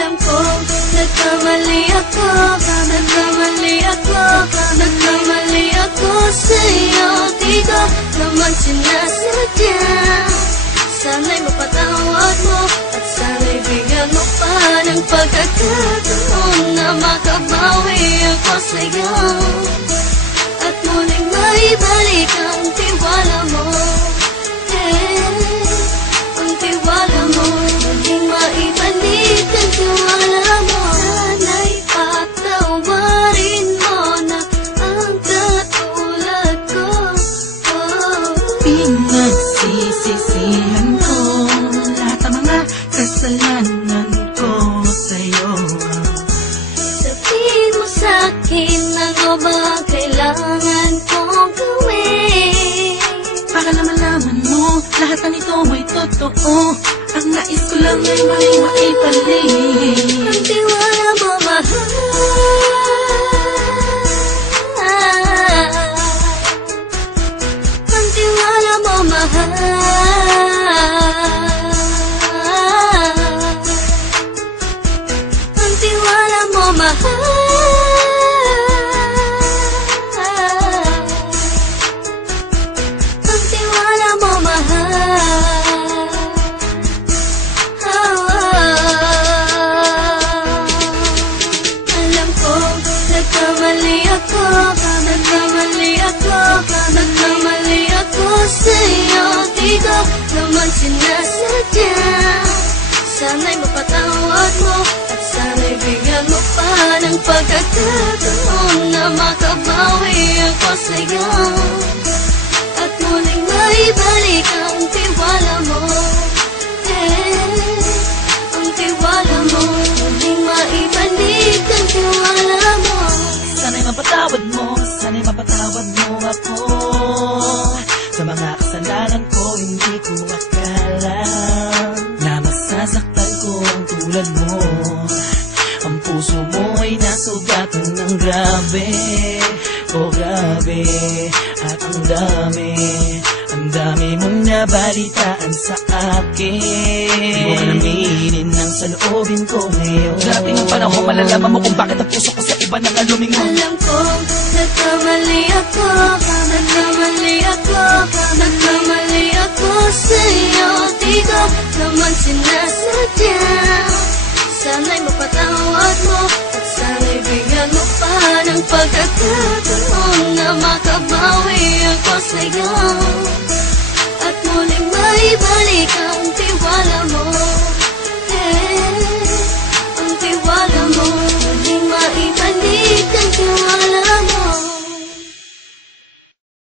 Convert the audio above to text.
Alam ko, nagkamali ako, nagkamali ako sa'yo. Di ko naman sinasadya. Sana'y mapatawad mo at sana'y bigyan mo pa ng pagkakataon na makabawi ako sa'yo at muling maibalik ang tiwala mo. Ang tiwala mo, muling maibalik ang tiwala mo. Sana'y patawarin mo na ang katulad ko. Pinagsisisihan ko lahat ng mga kasalanan ko sa'yo. Sabihin mo sa'kin ano ba kailangan kong gawin Para na malaman mo lahat na nito ay totoo. Ang nais ko lang ay maibalik ang tiwala mo, mahal. Ang tiwala mo, mahal. Ang tiwala mo, mahal. Ang tiwala mo, mahal. Alam ko, nagkamali ako, nagkamali ako sa'yo. Di ko naman sinasadya. Sana'y mapatawad mo at sana'y bigyan mo pa ng pagkakataon na makabawi ako sa'yo at muling maibalik ang tiwala mo. Ang tiwala mo, muling maibalik ang tiwala mo. Sana'y mapatawad mo ako sa mga kasalanan ko. Hindi ko akala na masasaktan ko ang tulad mo. Ang puso mo ay nasugatan ng grabe, oh grabe. At ang dami mong nabalitaan sa akin. Di mo aminin ang saloobin ko ngayon. Darating ang panahon, malalaman mo kung bakit ang puso ko sa iba nang aluming mo. Alam ko, nagkamali ako sa'yo. Di ko naman sinasadya. Sana'y mapatawad mo at sana'y bigyan mo pa ng pagkakataon na makabawi ako sa'yo